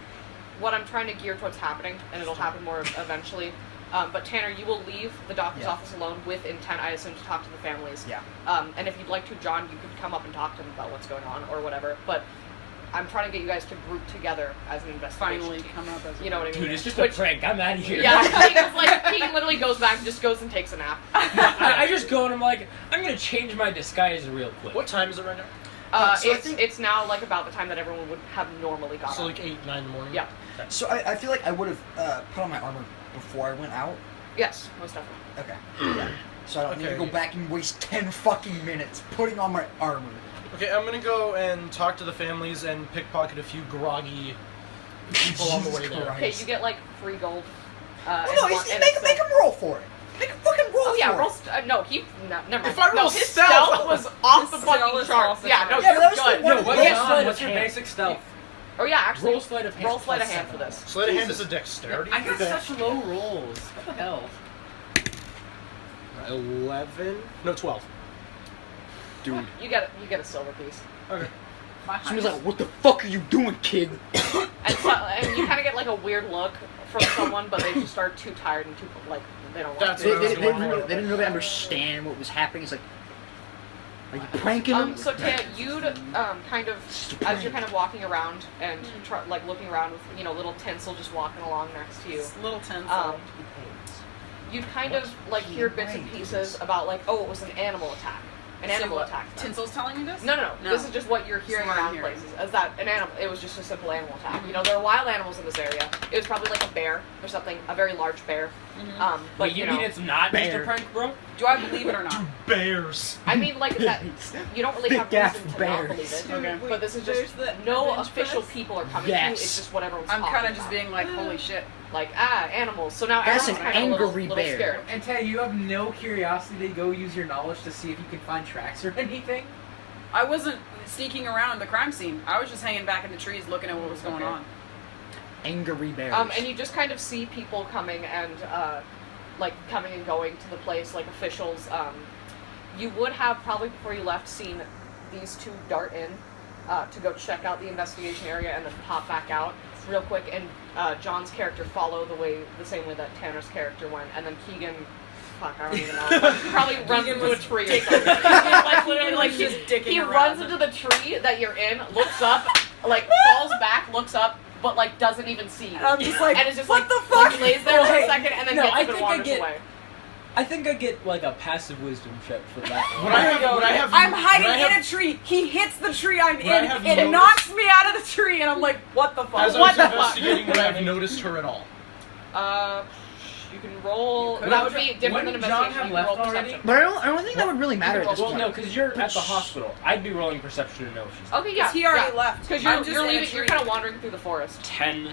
what I'm trying to gear towards happening, and it'll happen more eventually. But Tanner, you will leave the doctor's Yeah. office alone with intent, I assume, to talk to the families. Yeah. And if you'd like to, John, you could come up and talk to them about what's going on or whatever. But I'm trying to get you guys to group together as an investigation Finally team. come up as a You know what I mean? Dude, it's just Which- a prank. I'm out of here. Yeah, Keegan literally goes back and just goes and takes a nap. I just go and I'm like, I'm gonna change my disguise real quick. What time is it right now? So I It's think- it's now like about the time that everyone would have normally got So up. like 8, 9 in the morning? Yeah. So I feel like I would have put on my armor before I went out. Yes, most definitely. Okay. Yeah. So I don't need to Okay. go back and waste 10 fucking minutes putting on my armor. Okay, I'm gonna go and talk to the families and pickpocket a few groggy people on the way Jesus there. Christ. Okay, you get like free gold. Oh, and no, one- he's, and make it's him roll for it. Make him fucking roll Oh yeah, for roll. it. No, he. No, never mind. If I no, roll his stealth- was off the His fucking stealth is chart. off the Yeah, no, chart. Yeah, but you're that was the good. one- No, what Roll is sleight What's of your hand. basic stealth? Oh yeah, actually, Roll sleight of hand. roll sleight of plus hand for 7. this. Sleight of hand is a dexterity. I got such low rolls. What the hell? 11? No, 12. Dude. You get a silver piece. Okay. Somebody's like, what the fuck are you doing, kid? And you kind of get like a weird look from someone, but they just are too tired and too like they don't want That's to. what I was They going didn't for. really understand what was happening. It's like, are you pranking him? So Teia, you'd kind of, as you're kind of walking around and like looking around with little Tinsel just walking along next to you, Little Tinsel. you'd kind of like hear bits and pieces about like, oh, it was an animal attack. An animal attack. Tinsel's telling you this? No. No. This is just what you're hearing This is what I'm around hearing. places. As that an animal, it was just a simple animal attack. There are wild animals in this area. It was probably like a bear or something, a very large bear. But Wait, you mean it's not just a Bear. prank, bro? Do I believe it or not? Bears. I mean, like that. You don't really have Big-ass reason to not bears. believe it. Okay. But this is There's just the no Avenge official Press. people are coming Yes. to you. It's just what everyone's I'm talking kind of just about. being like, holy shit. Like animals. So now That's everyone's an kind of a angry little bear. scared. And Tay, you have no curiosity to go use your knowledge to see if you can find tracks or anything? I wasn't sneaking around the crime scene. I was just hanging back in the trees looking at what was going on. Angry bears. And you just kind of see people coming and like coming and going to the place, like officials. You would have probably before you left seen these two dart in to go check out the investigation area and then pop back out real quick. And John's character follow the same way that Tanner's character went, and then Keegan. Fuck, I don't even know. Probably runs into a tree or something. Like literally, like Just dicking he around. runs into the tree that you're in, looks up, like falls back, looks up, but like doesn't even see you. And I'm just like, and it's just what like, the fuck? like lays there for Hey, a second and then no, gets I up and think I wanders get- away. I think I get like a passive wisdom check for that one. Would I have, I'm hiding would I have- in a tree. He hits the tree I'm Would I in. have It noticed- knocks me out of the tree, and I'm like, what the fuck? As I What was the fuck? investigating, would I have noticed her at all? You can roll. You could. That would be different than Wouldn't John investigation. have You can roll left already? perception. But I don't think that would really matter at this Well, point. no, because you're at the hospital. I'd be rolling perception to know if she's Okay, yeah. He already left. Because I'm you're, just you're in a leaving. You're tree. kind of wandering through the forest. 10.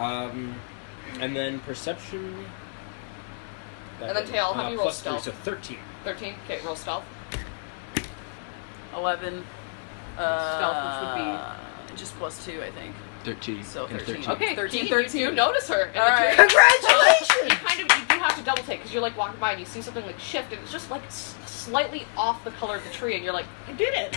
And then perception. And then Tail, have you roll plus 3, stealth? so 13. 13. Okay, roll stealth. 11. Stealth, which would be just plus 2, I think. 13. So and 13. Okay, 13, 13. You notice her. In All the right. tree. Congratulations! So you do have to double take because you're like walking by and you see something like shift and it's just like slightly off the color of the tree and you're like, I did it.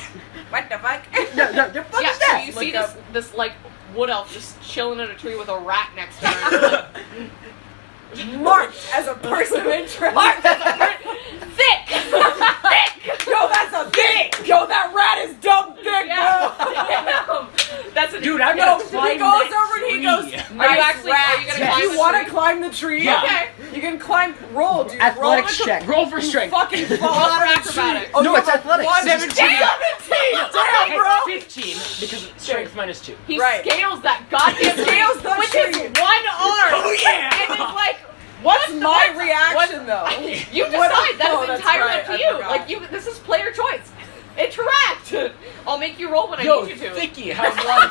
What the fuck? No, the fuck Yeah, is that? so you see Look this like wood elf just chilling in a tree with a rat next to her. And you're like, Marked as a person of interest. Mark, that's a first check. Roll for strength. Fucking fall Roll out for of the acrobatics. tree. Oh, No, you it's have a athletics. one- 17. 17! Damn, bro! 15 because strength minus 2. He Right. scales that goddamn He scales the with tree. his one arm. Oh, yeah. And it's like, What's what- my what- reaction, though? You decide. What- That oh, is that's entirely right, up to I you. forgot. Like you, this is player choice. Interact. I'll make you roll when Yo, I need you to. Thicky, how's life?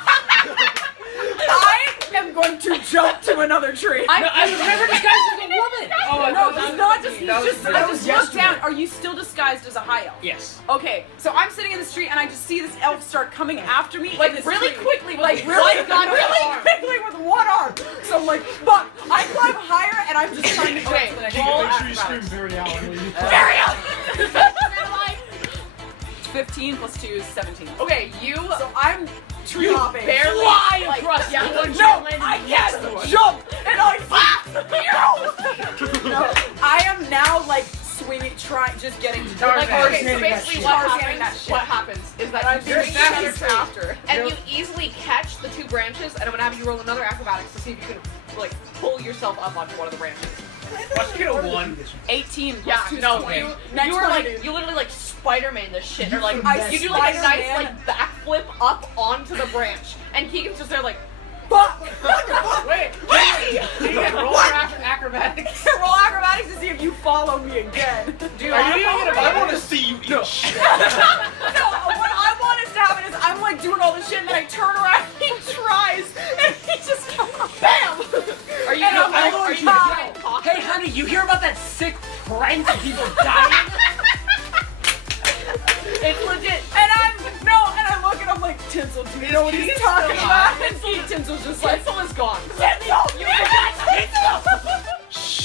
I am going to jump to another tree. No, I was never disguised as a woman. Oh, No, he's not just. He's That was- just. that I was just look yesterday. down. Are you still disguised as a high elf? Yes. Okay, so I'm sitting in the street and I just see this elf start coming after me, Like in this really tree. quickly with like one really, goddamn really arm. quickly with one arm. So I'm like, fuck! I climb higher and I'm just trying to jump Okay, to the next roll Make sure you scream acrobatics. very loudly. Very up. 15 plus 2 is 17. Okay, you So I'm tree hopping. barely fly like, across yeah, the one No, landing I next to can't one. jump, and I no, I am now like swinging, trying, just getting. Like, Tarzan. okay, so basically what Tarzan that happens, shit. what happens is that I'm you doing bring another that tree after. and you easily catch the 2 branches, and I'm gonna have you roll another acrobatics to see if you can like pull yourself up onto one of the branches. Watch you get a 1. 18 plus Yeah, 2 is no, 20. you Next were one, like dude. you literally like Spider-Man this shit, or like I you do like a nice Spider-Man. like backflip up onto the branch, and Keegan's just there like, Fuck! Wait, Keegan, roll for acrobatics. Roll acrobatics to see if you follow me again. dude, Are you doing it? I want to see you eat shit. No, what I want is to happen is I'm like doing all this shit and then I turn around and he tries and he just BAM! Are you And I'm like, are you "Hi." talking? Hey, honey, you hear about that sick prank of people dying? It's legit. And I look and I'm like, Tinsel, do you know what he's talking about? And Tinsel's just like, Tinsel is gone. Tinsel!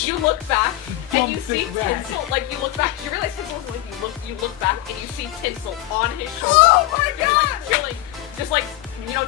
You look back and you Dumb see thick rat. Tinsel. Like you look back, you realize Tinsel is with you. You look back and you see Tinsel on his shoulder. Oh my Just, like, god! chilling, just like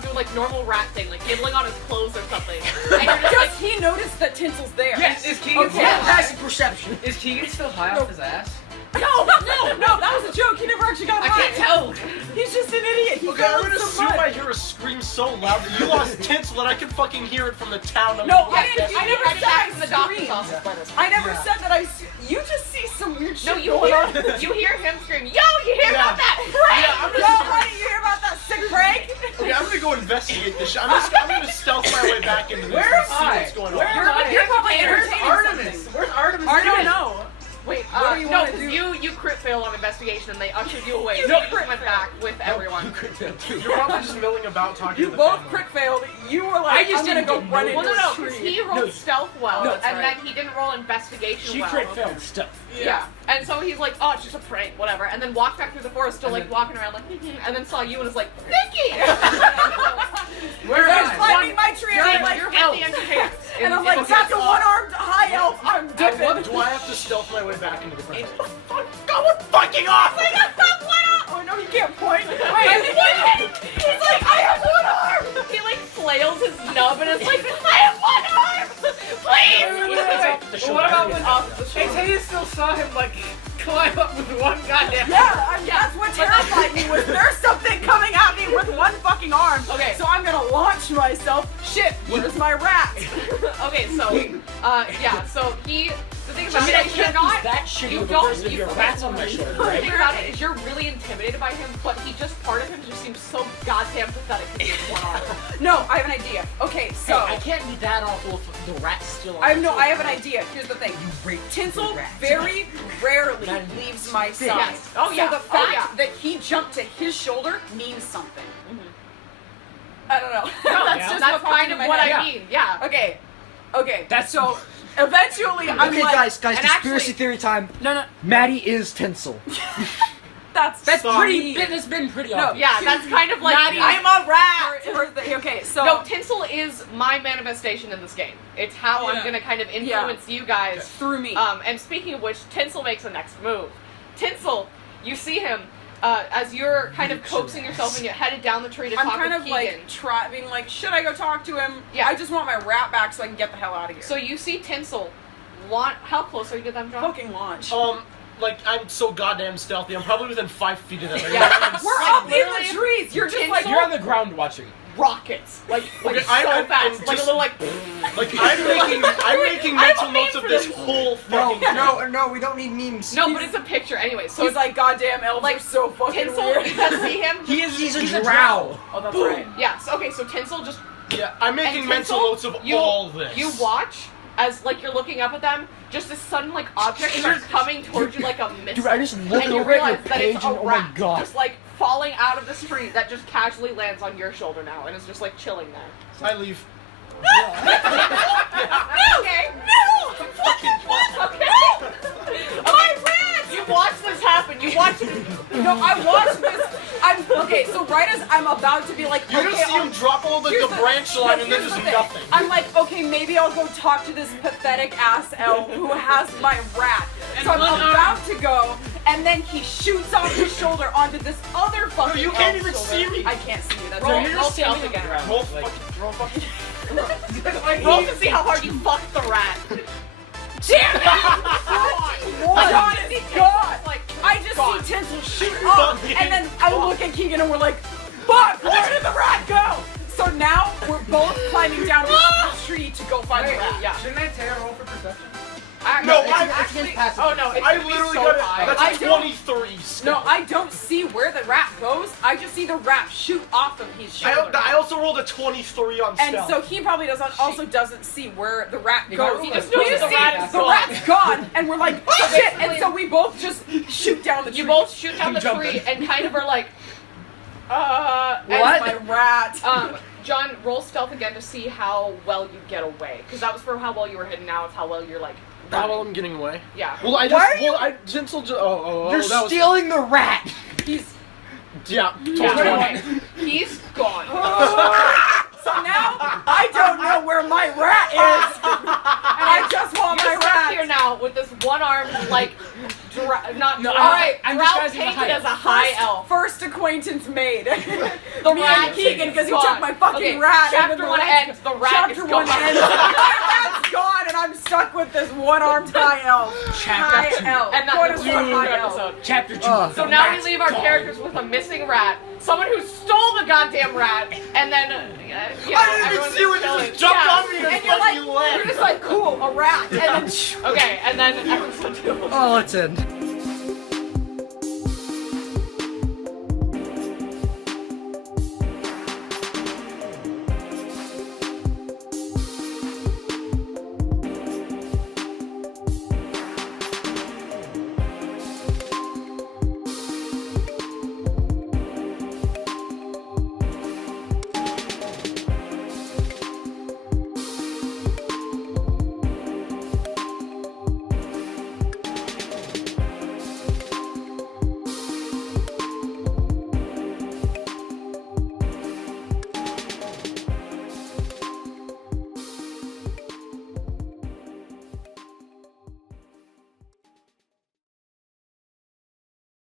doing like normal rat thing, like nibbling on his clothes or something. And you're just like, Does he notice that Tinsel's there? Yes, is Keegan Okay. still high? Passive perception. Is Keegan still high off his ass? No, that was a joke. He never actually got I high. can't tell. He's just an idiot. He Okay, fell I'm in gonna some assume mud. I hear a scream so loud that you lost Tinsel that I can fucking hear it from the town. No, I'm I didn't. I never headed said back I to the doctor's screamed. office by this I never Yeah. said that you just see some weird shit No, you going on. hear him scream, "Yo, you hear about that prank?" Yeah, I'm Yo, just. honey, you hear about that sick prank? Okay, I'm gonna go investigate this shit. I'm gonna stealth my way back into this Where and am see I? what's going Where on. am I? You're probably Where's entertaining Artemis? something. Where's Artemis? I don't doing? know. Wait, What do you no, wanna because do? you crit failed on investigation and they ushered you away. You so you crit just went back with everyone. You're probably just milling about talking You to the both family. crit failed. You were like, I just I'm gonna didn't go get run no- into Well, no, a because tree. he rolled No. stealth well, No, and that's then he didn't roll investigation She well. crit failed stuff. Yeah. And so he's like, oh, it's just a prank, whatever. And then walked back through the forest, still And like then- walking around, like, and then saw you and was like, Vicky! Where I am was I? climbing my tree and I'm like, You're with the entertainers. and I'm like, that's a one-armed high elf. I'm At dipping. what do I have to stealth my way back into the ground? Go fucking off! Oh no, he can't point. Wait, he's like, I have one arm. He like flails his nub and is like, I have one arm! Please! What about when Anteia still saw him like climb up with one goddamn? Yeah, that's what terrified me was there's something coming at me with one fucking arm. Okay. So I'm gonna launch myself. Shit, where's my rat? Okay, so, yeah, so the thing about I mean, it I is you're can't not, be that shitty you of a don't, person if you- your rat's on my shoulder, the right? thing about it is you're really intimidated by him, but part of him just seems so goddamn pathetic because he has one arm. No, I have an idea. Okay, so Hey, I can't be that awful if the rat's still on I my know. I shoulder. have an idea. Here's the thing. raped Tinsel the rat. very rarely Not leaves my side. Yes. Oh, yeah. So the Oh, fact yeah. that he jumped to his shoulder means something. Mhm. I don't know. No, that's yeah. just that's what popped kind in of my what head. I mean, yeah. Okay. Okay. That's- so. Eventually, I'm Okay, like, guys, and conspiracy actually- theory time. no, Maddie is Tinsel. that's Pretty. mean. It's been pretty No, obvious. Yeah, that's kind of like Maddie, I'm a rat. Okay, so No, Tinsel is my manifestation in this game. It's how I'm Yeah. gonna kind of influence you guys. through me. And speaking of which, Tinsel makes the next move. Tinsel, you see him as you're kind of coaxing yourself and you're headed down the tree to I'm talk kind with of Keegan. like being like, should I go talk to him? Yeah. I just want my rat back so I can get the hell out of here. So you see Tinsel. How close are you to them, John? fucking launch. Like, I'm so goddamn stealthy. I'm probably within 5 feet of them. Yeah. We're up in literally, the trees. You're just like, You're on the ground watching. rockets, like Okay, so I'm fast, like a just- little like. Like I'm making mental notes of this whole fucking thing. No, we don't need memes. No, but it's a picture anyway. So He's it's like, goddamn elves like are so fucking Tinsel. weird. You guys see him? He's a drow. Oh, that's right. Yeah. Okay. So Tinsel just Yeah, I'm making And mental Tinsel, notes of you- all this. you watch as like you're looking up at them. Just this sudden like object starts coming towards you like a missile. Dude, I just looked and you over at your realize that page it's and a oh my rat god. just like falling out of the street that just casually lands on your shoulder now and is just like chilling there. I leave. Okay. No. Okay. My rat. You watch this happen. You watch it. No, I watched this. Okay, so right as I'm about to be like, You okay, just see him drop all the here's branch line and then here's just the thing. nothing. I'm like, okay, maybe I'll go talk to this pathetic ass elf who has my rat. So I'm about to go, and then he shoots off his shoulder onto this other fucking you can't elf's even shoulder. see me. I can't see you. That's Roll, right. roll stealth again. Roll Roll to see how hard you fucked the rat. Damn it! Honest God! Like, I just gone. see Tinsel shoot up, and then I look at Keegan and we're like, fuck, where did the rat go? So now we're both climbing down a tree to go find the rat. Yeah. Shouldn't Anteia roll for perception? No, it's I'm against passive. Oh no, it's I gonna be literally so got high. it. That's I a don't- 23. No, I don't see where the rat goes. I just see the rat shoot off of his shoulder. I also rolled a 23 on And stealth. so he probably also doesn't see where the rat goes. He just We knows just the see rat is the gone. rat's gone, and we're like, oh shit! And so we both just shoot down the tree. You both shoot down the Jump tree in. and kind of are like, That's What? my rat. John, roll stealth again to see how well you get away. Because that was for how well you were hidden. Now it's how well you're like. How running. well I'm getting away? Yeah. Well, I Why just. are you- Well, I. Tinsel just. Oh, You're that was. stealing the rat. He's Yeah, Yeah, 20. okay. He's gone. so now I don't know where my rat is, and I just want my You're stuck rat. here now with this one-armed, like, not. No, Alright, I'm Drow disguising the painted high as a high elf. First acquaintance made. The Me rat and Keegan, because he gone. took my fucking Okay, rat. and Chapter then the 1 rat's- ends. The rat Chapter is 1 gone. ends. My rat's gone, and I'm stuck with this one-armed high elf. High elf. And that Quote concludes unquote our high elf. episode. Chapter 2. So now we leave our characters with a missing rat, someone who stole the goddamn rat, and then you know, I didn't even everyone's see when you chilling. just jumped Yeah. on me and And you're fucking like, left. you're just like, cool, a rat. And then Okay, and then episode 2. Oh, let's end.